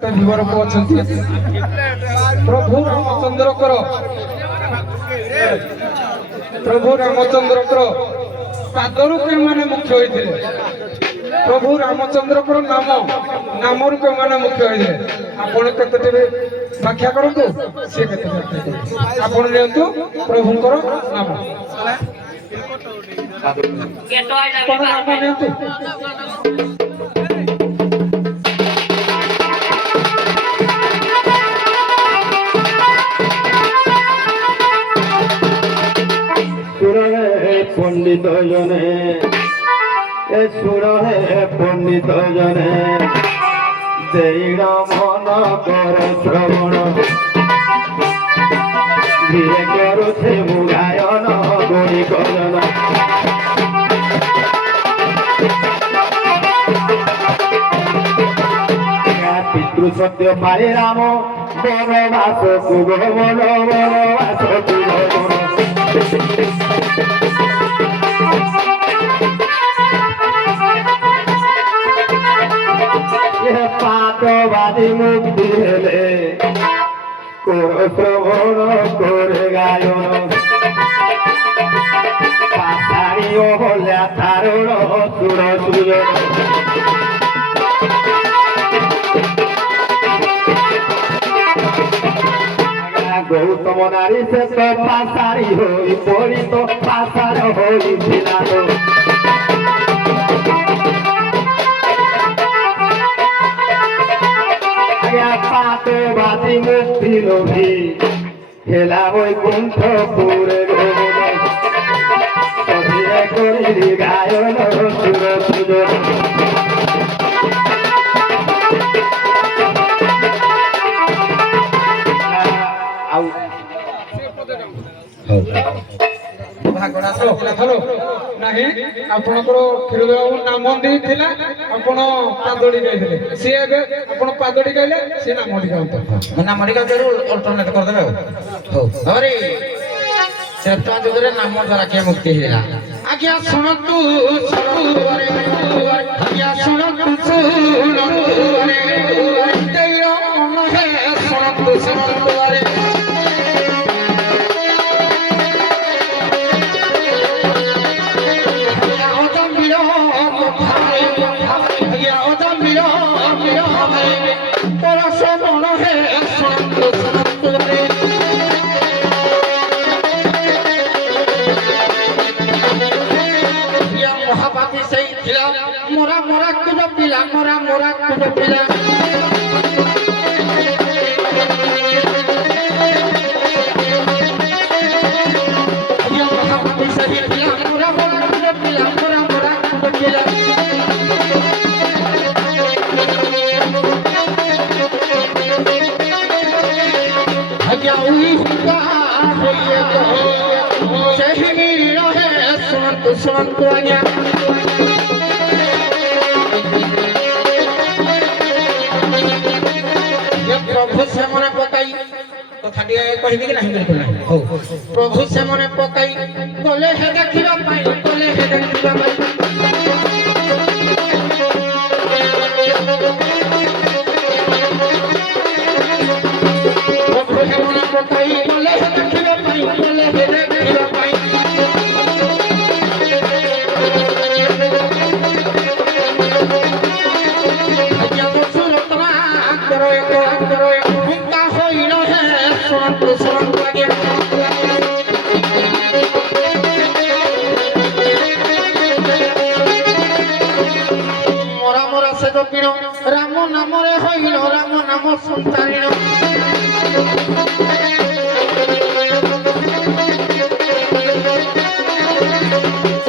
ବିବରକୁ ଅଛନ୍ତି ପ୍ରଭୁ ରାମଚନ୍ଦ୍ରଙ୍କର ପାଦରୁ କେଉଁମାନେ ମୁଖ୍ୟ ହୋଇଥିଲେ? ପ୍ରଭୁ ରାମଚନ୍ଦ୍ରଙ୍କର ନାମରୁ କେଉଁମାନେ ମୁଖ୍ୟ ହୋଇଥିଲେ? ଆପଣ କେତେଟି ବ୍ୟାଖ୍ୟା କରନ୍ତୁ, ସେ କେତେ ବ୍ୟାଖ୍ୟା କରନ୍ତୁ। ଆପଣ ନିଅନ୍ତୁ ପ୍ରଭୁଙ୍କର ନାମ। ଆପଣ ନାମ ନିଅନ୍ତୁ। पंडित जने सुर हे पंडित जने देईर मन कर श्रवण धीरे करुछे गायन गुणी कजन पितृ सत्य पारे राम वनवास कुगमन वनवास कुगमन पातवादी मुक्ति हेले श्रवण करे गायन पाताड़ी हल्या तारण सुर सुजन गौतम नारी से तो पासारी होई पड़ी तो पासार होई भिलानो पातवादी मुक्ति लोभी हेला वैकुंठपुरे करी गायन सुर सुजन ଆପଣଙ୍କର କ୍ଷୀରବାବୁ ନାମ ଦେଇଥିଲା, ଆପଣ ପାଦୋଡ଼ି ଗାଇଥିଲେ। ସିଏ ଏବେ ଆପଣ ପାଦୋଡ଼ି ଗାଇଲେ, ସେ ନାମଟି ଗାଉଥିଲେ। ନାମଟି ଗାଉଥିବାରୁ ଅଲ୍ଟରନେଟ୍ କରିଦେବେ ଆଉ। ହଉ ହରି ତ୍ରେତା ଯୁଗରେ ନାମ ଦ୍ୱାରା କିଏ ମୁକ୍ତି ହେଲା? ଆଜ୍ଞା ଶୁଣନ୍ତୁ ଆଜ୍ଞା ଶୁଣନ୍ତୁ ଶୁଣନ୍ତୁ महापाती सही खिला मोरा मोरा कुछ पिला मोरा मोरा कुछ पिला महापाती सही खिला मोरा मोरा कुछ पिला मोरा मोरा कुछ पिला भैया उही हुआ होइए तो सही मीरा है सुनंतु आज्ञा प्रभु से मने पकाई कथा कहबी कि नहीं बिल्कुल नहीं। हो प्रभु से मने पकाई गले हे देखिबा पाई गले हे देखिबा पाई प्रभु से मने पकाई गले हे देखिबा पाई गले हे देखिबा पाई राम नाम रे होइल राम नाम संतारिण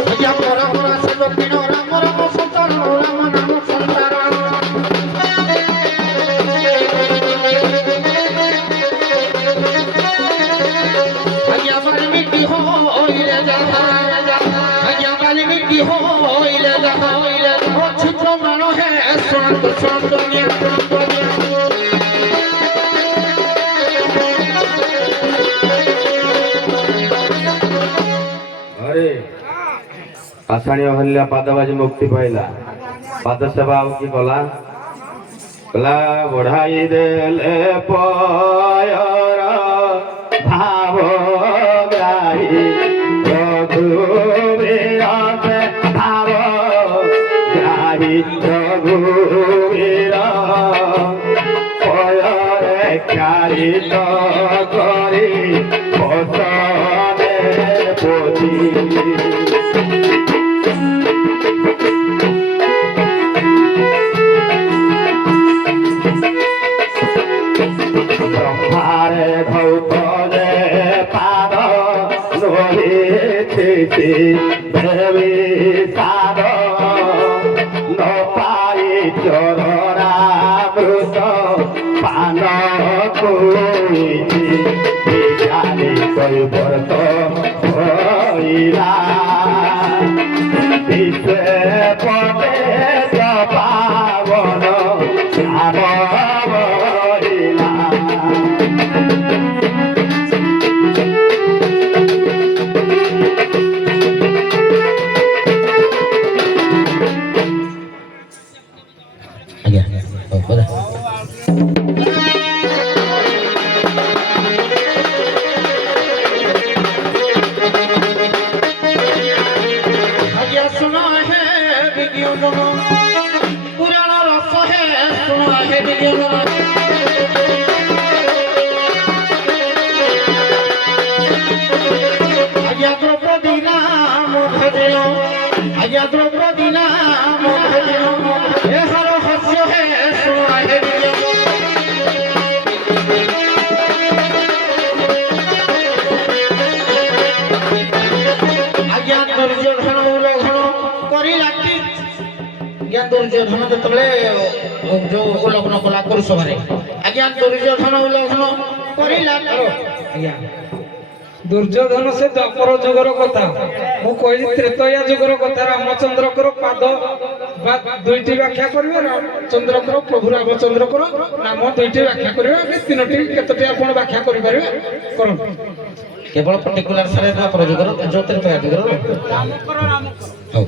भैया मोरा मोरा से दक्षिण राम राम संतारिण राम नाम संतारिण भैया वाल्मीकि होइले जहा भैया वाल्मीकि होइले जहा छिद्र मानो है सुनंतु अरे आषाढ़ी हल्ला पादबाजी मुक्ति पाइला पाद सेवा की गला କଲା ବଢ଼ାଇ ଦେଲେ ପୟର ଭାବ ଗ୍ରାହୀ ରଘୁବୀର ସେ ଭାବ ଗ୍ରାହୀ ରଘୁବୀର ପୟରେ ଖ୍ୟାଳିତ କରି ବସନେ ପୋଛି ব্রহ্মারে ধৌত যে পাদ রহিছি দেবী সাদ ন পাই চরণামৃত পান কইছি বিজালি কৈবর্ত হইলা বিশ্বে পদে পাবন নাম বহিলা ଆଜ୍ଞା ହଉ ବରା ଆଜ୍ଞା ଶୁଣ ହେ ବିଜ୍ଞାନ ପୁରାଣ ରସ ହେ ଶୁଣ ହେ ବିଜ୍ଞାନ ଆଜ୍ଞା ଦ୍ରୌପଦୀ ନାମ ଭଜିଲ ଆଜ୍ଞା ଦ୍ରୌପଦୀ ନାମ ଭଜିଲ ଏହାର ହାସ୍ୟ ହେ ଶୁଣ ହେ ବିଜ୍ଞାନ ଆଜ୍ଞା ଦୁର୍ଯ୍ୟୋଧନ ଉଲ୍ଲଂଘନ କରି ରାତି ଆଜ୍ଞା ଦୁର୍ଯ୍ୟୋଧନ ଯେତେବେଳେ ଯୋଉ ଉଲ୍ଲଂଘନ କଲା କୁରୁସଭାରେ ଆଜ୍ଞା ଦୁର୍ଯ୍ୟୋଧନ ଉଲ୍ଲଂଘନ କରିଲା ଆଜ୍ଞା ଦୁର୍ଯ୍ୟୋଧନ ସେ ଦ୍ୱାପର ଯୁଗର କଥା ମୁଁ କହିଲି ତ୍ରେତୟା ଯୁଗର କଥା ରାମଚନ୍ଦ୍ରଙ୍କର ପାଦ ବା ଦୁଇଟି ବ୍ୟାଖ୍ୟା କରିବେ ରାମଚନ୍ଦ୍ରଙ୍କର ପ୍ରଭୁ ରାମଚନ୍ଦ୍ରଙ୍କର ନାମ ଦୁଇଟି ବ୍ୟାଖ୍ୟା କରିବେ କି ତିନୋଟି କେତୋଟି ଆପଣ ବ୍ୟାଖ୍ୟା କରିପାରିବେ କରନ୍ତୁ କେବଳ ପର୍ଟିକୁଲାର ସାରେ ଦ୍ୱାପର ଯୁଗର ଯୋଉ ତ୍ରେତୟା ଯୁଗର ହଉ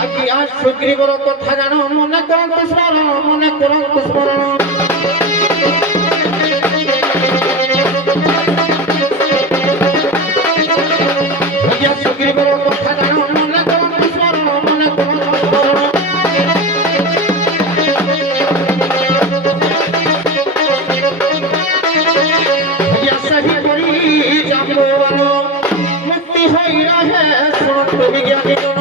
ଆଜ୍ଞା ସୁଗ୍ରୀବର କଥା ଜାଣ ମନେ କରନ୍ତୁ ସ୍ମରଣ ମନେ କରନ୍ତୁ ସ୍ମରଣ ଆଜ୍ଞା ସୁଗ୍ରୀବର କଥା ଜାଣ ମନେ କରନ୍ତୁ ସ୍ମରଣ ମନେ କରନ୍ତୁ ସ୍ମରଣ ଆଜ୍ଞା ସେହିପରି ଜାମ୍ବବାନ ମୁକ୍ତି ହୋଇ ରହେ ଶୁଣନ୍ତୁ ବିଜ୍ଞାନୀ ଜଣ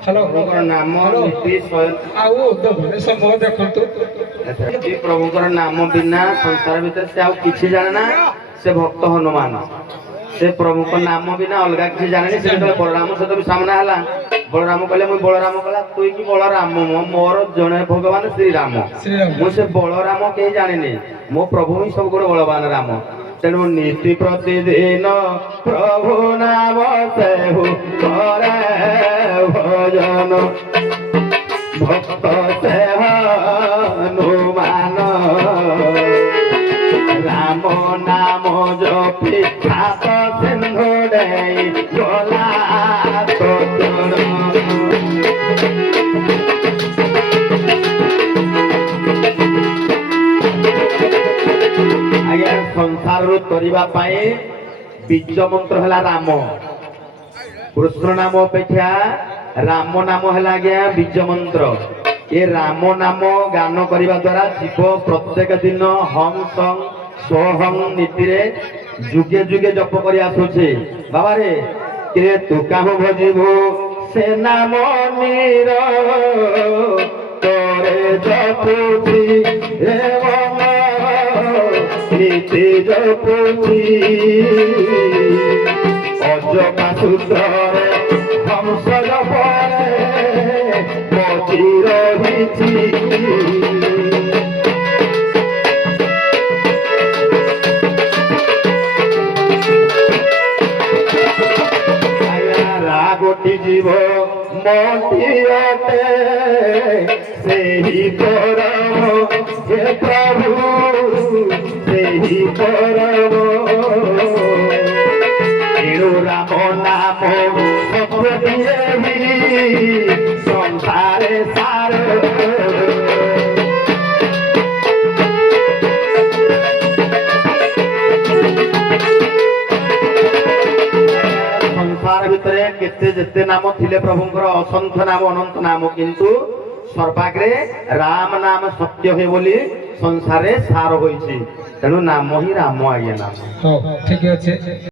ହ୍ୟାଲୋ ପ୍ରଭୁଙ୍କର ନାମ ନୀତି ଆଉ ସମୟ ଦେଖନ୍ତୁ ପ୍ରଭୁଙ୍କର ନାମ ବିନା ସଂସାର ଭିତରେ ସେ ଆଉ କିଛି ଜାଣେ ନା ସେ ଭକ୍ତ ହନୁମାନ ସେ ପ୍ରଭୁଙ୍କ ନାମ ବିନା ଅଲଗା କିଛି ଜାଣେନି ସେ ଯେତେବେଳେ ବଳରାମ ସହିତ ବି ସାମ୍ନା ହେଲା ବଳରାମ କହିଲେ ମୁଁ ବଳରାମ କହିଲା ତୁଇ କି ବଳରାମ ମୋର ଜଣେ ଭଗବାନ ଶ୍ରୀରାମ ମୁଁ ସେ ବଳରାମ କେହି ଜାଣିନି ମୋ ପ୍ରଭୁ ହିଁ ସବୁ ଗୋଟେ ବଳବାନ ରାମ ତେଣୁ ନୀତି ପ୍ରତିଦିନ ପ୍ରଭୁ ନାମ ସେହୁ କରେ ଭଜନ ଭକ୍ତ ସେ ହନୁମାନ ରାମ ନାମ ଜପି ହାତ ସିନ୍ଧୁ ଦେଇ ଗଲା ତ ଆଜ୍ଞା ସଂସାରରୁ ତରିବା ପାଇଁ ବୀଜ ମନ୍ତ୍ର ହେଲା ରାମ କୃଷ୍ଣ ନାମ ଅପେକ୍ଷା ରାମ ନାମ ହେଲା ଆଜ୍ଞା ବୀଜ ମନ୍ତ୍ର ଏ ରାମ ନାମ ଗାନ କରିବା ଦ୍ୱାରା ଜୀବ ପ୍ରତ୍ୟେକ ଦିନ ହଂ ସଂ ସ୍ୱହଂ ନୀତିରେ ଯୁଗେ ଯୁଗେ ଜପ କରି ଆସୁଛି ବାବାରେ କିରେ ତୁ କାମ ଭଜିବୁ ସେ ନାମ ନିର ତୋରେ ଜପୁଛି ରେ ମନ ନୀତି ଜପୁଛି ଅଜକା ସୂତ୍ରରେ ହଂସ ଜପରେ ମଜି ରହିଛି ରାଗୋଟି ଯିବ ମଟିଅଟେ ସେହି ପରମ ହେ ପ୍ରଭୁ ସେହି ପରମ ଏଣୁ ରାମ ନାମ ସତ୍ୟ ଦିଏ ସଂସାରେ ସାର ସଂସାର ଭିତରେ କେତେ ଯେତେ ନାମ ଥିଲେ ପ୍ରଭୁଙ୍କର ଅସଂଖ୍ୟ ନାମ ଅନନ୍ତ ନାମ କିନ୍ତୁ ସର୍ବାଗ୍ରେ ରାମ ନାମ ସତ୍ୟ ହୁଏ ବୋଲି ସଂସାରରେ ସାର ହୋଇଛି ତେଣୁ ନାମ ହିଁ ରାମ ଆଜ୍ଞା ନାମ ହଉ ଠିକ ଅଛି।